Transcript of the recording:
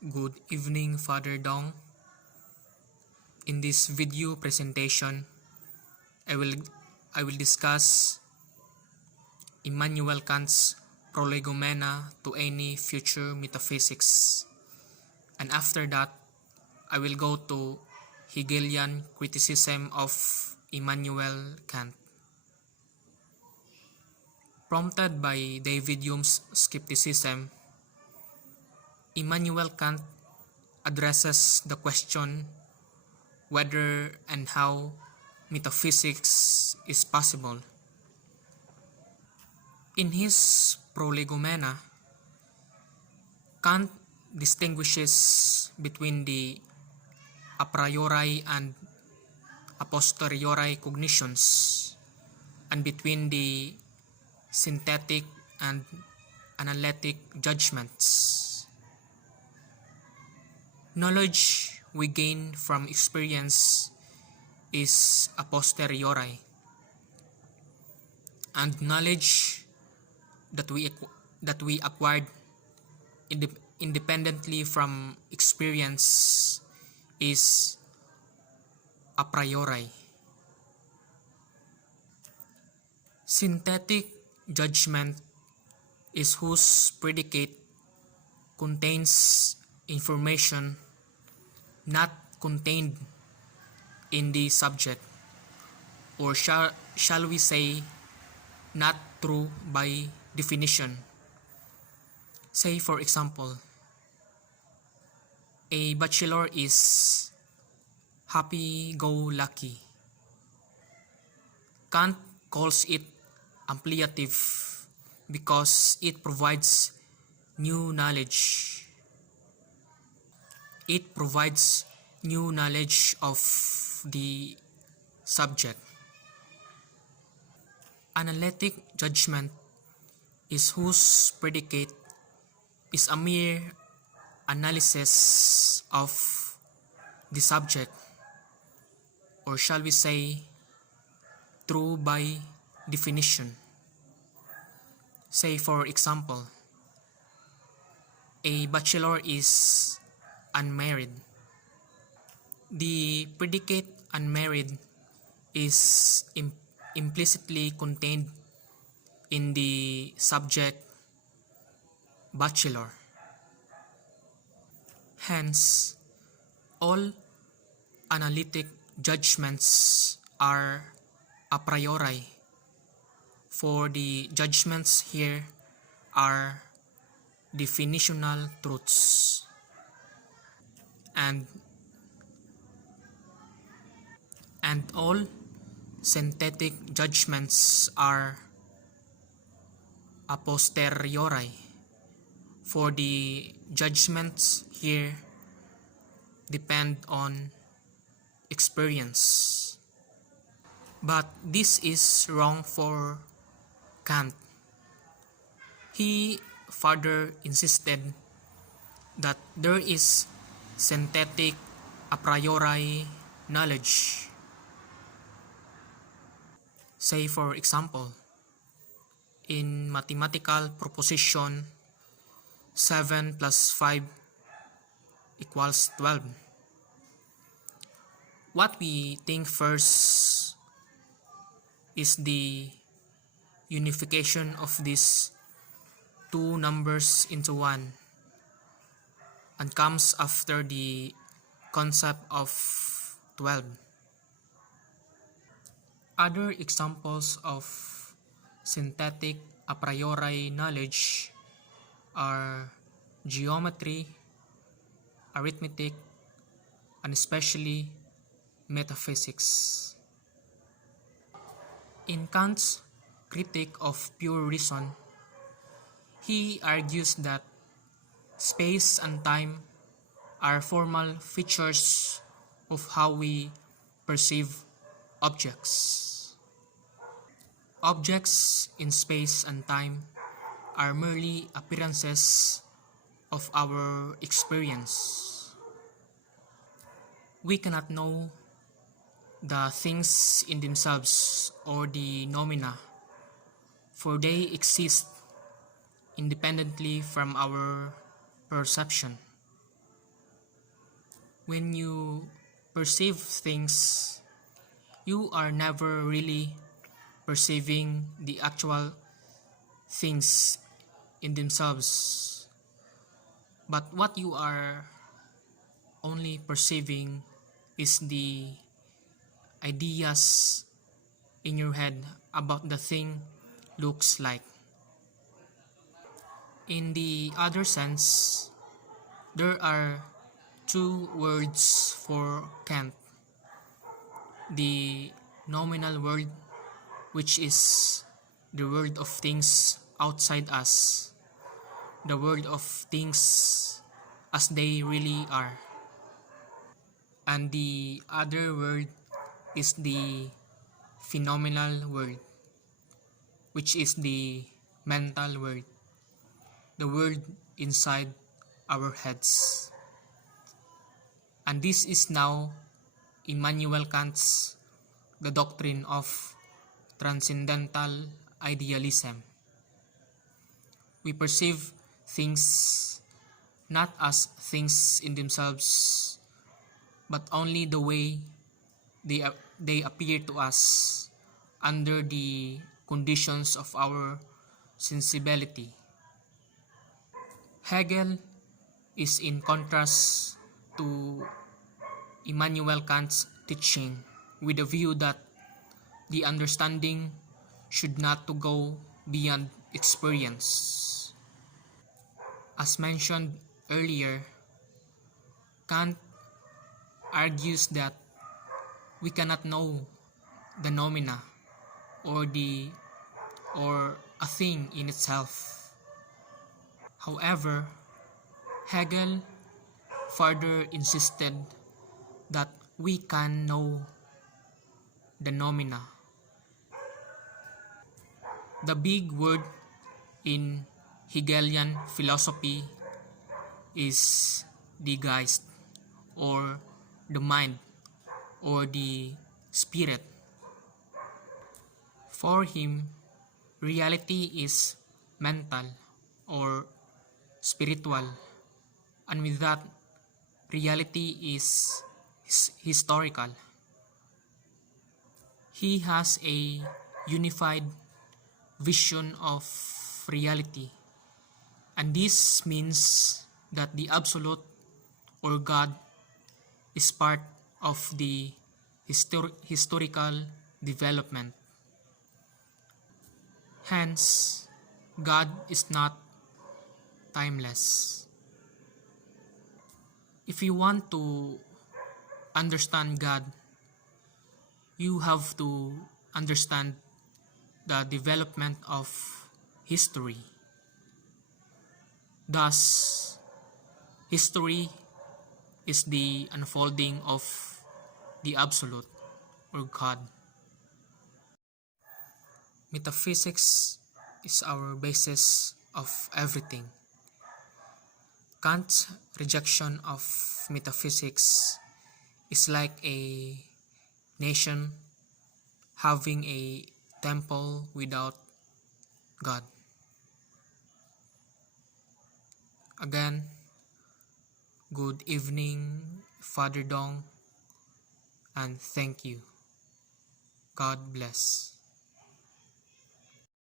Good evening, Father Dong. In this video presentation, I will discuss Immanuel Kant's prolegomena to any future metaphysics. And after that, I will go to Hegelian criticism of Immanuel Kant. Prompted by David Hume's skepticism, Immanuel Kant addresses the question whether and how metaphysics is possible. In his prolegomena, Kant distinguishes between the a priori and a posteriori cognitions, and between the synthetic and analytic judgments. Knowledge we gain from experience is a posteriori, and knowledge that we acquired independently from experience is a priori. Synthetic judgment is whose predicate contains information not contained in the subject, or shall we say, not true by definition. Say, for example, a bachelor is happy-go-lucky. Kant calls it ampliative because it provides new knowledge. It provides new knowledge of the subject. Analytic judgment is whose predicate is a mere analysis of the subject, or shall we say, true by definition. Say, for example, a bachelor is unmarried. The predicate unmarried is implicitly contained in the subject bachelor. Hence, all analytic judgments are a priori, for the judgments here are definitional truths. And all synthetic judgments are a posteriori, for the judgments here depend on experience. But this is wrong for Kant. He further insisted that there is synthetic a priori knowledge. Say, for example, in mathematical proposition 7 plus 5 equals 12. What we think first is the unification of these two numbers into one, and comes after the concept of 12. Other examples of synthetic a priori knowledge are geometry, arithmetic, and especially metaphysics. In Kant's Critique of Pure Reason, he argues that space and time are formal features of how we perceive objects. Objects in space and time are merely appearances of our experience. We cannot know the things in themselves or the nomina, for they exist independently from our perception. When you perceive things, you are never really perceiving the actual things in themselves, but what you are only perceiving is the ideas in your head about the thing looks like. In the other sense, there are two words for Kant: the nominal world, which is the world of things outside us, the world of things as they really are. And the other world is the phenomenal world, which is the mental world, the world inside our heads. And this is now Immanuel Kant's The Doctrine of Transcendental Idealism. We perceive things not as things in themselves, but only the way they appear to us under the conditions of our sensibility. Hegel is in contrast to Immanuel Kant's teaching with the view that the understanding should not to go beyond experience. As mentioned earlier, Kant argues that we cannot know the noumena or a thing in itself. However, Hegel further insisted that we can know the noumena. The big word in Hegelian philosophy is the Geist, or the mind, or the spirit. For him, reality is mental or spiritual, and with that, reality is historical. He has a unified vision of reality, and this means that the absolute or God is part of the historical development. Hence, God is not timeless. If you want to understand God, you have to understand the development of history. Thus, history is the unfolding of the Absolute or God. Metaphysics is our basis of everything. Kant's rejection of metaphysics is like a nation having a temple without God. Again, good evening, Father Dong, and thank you. God bless.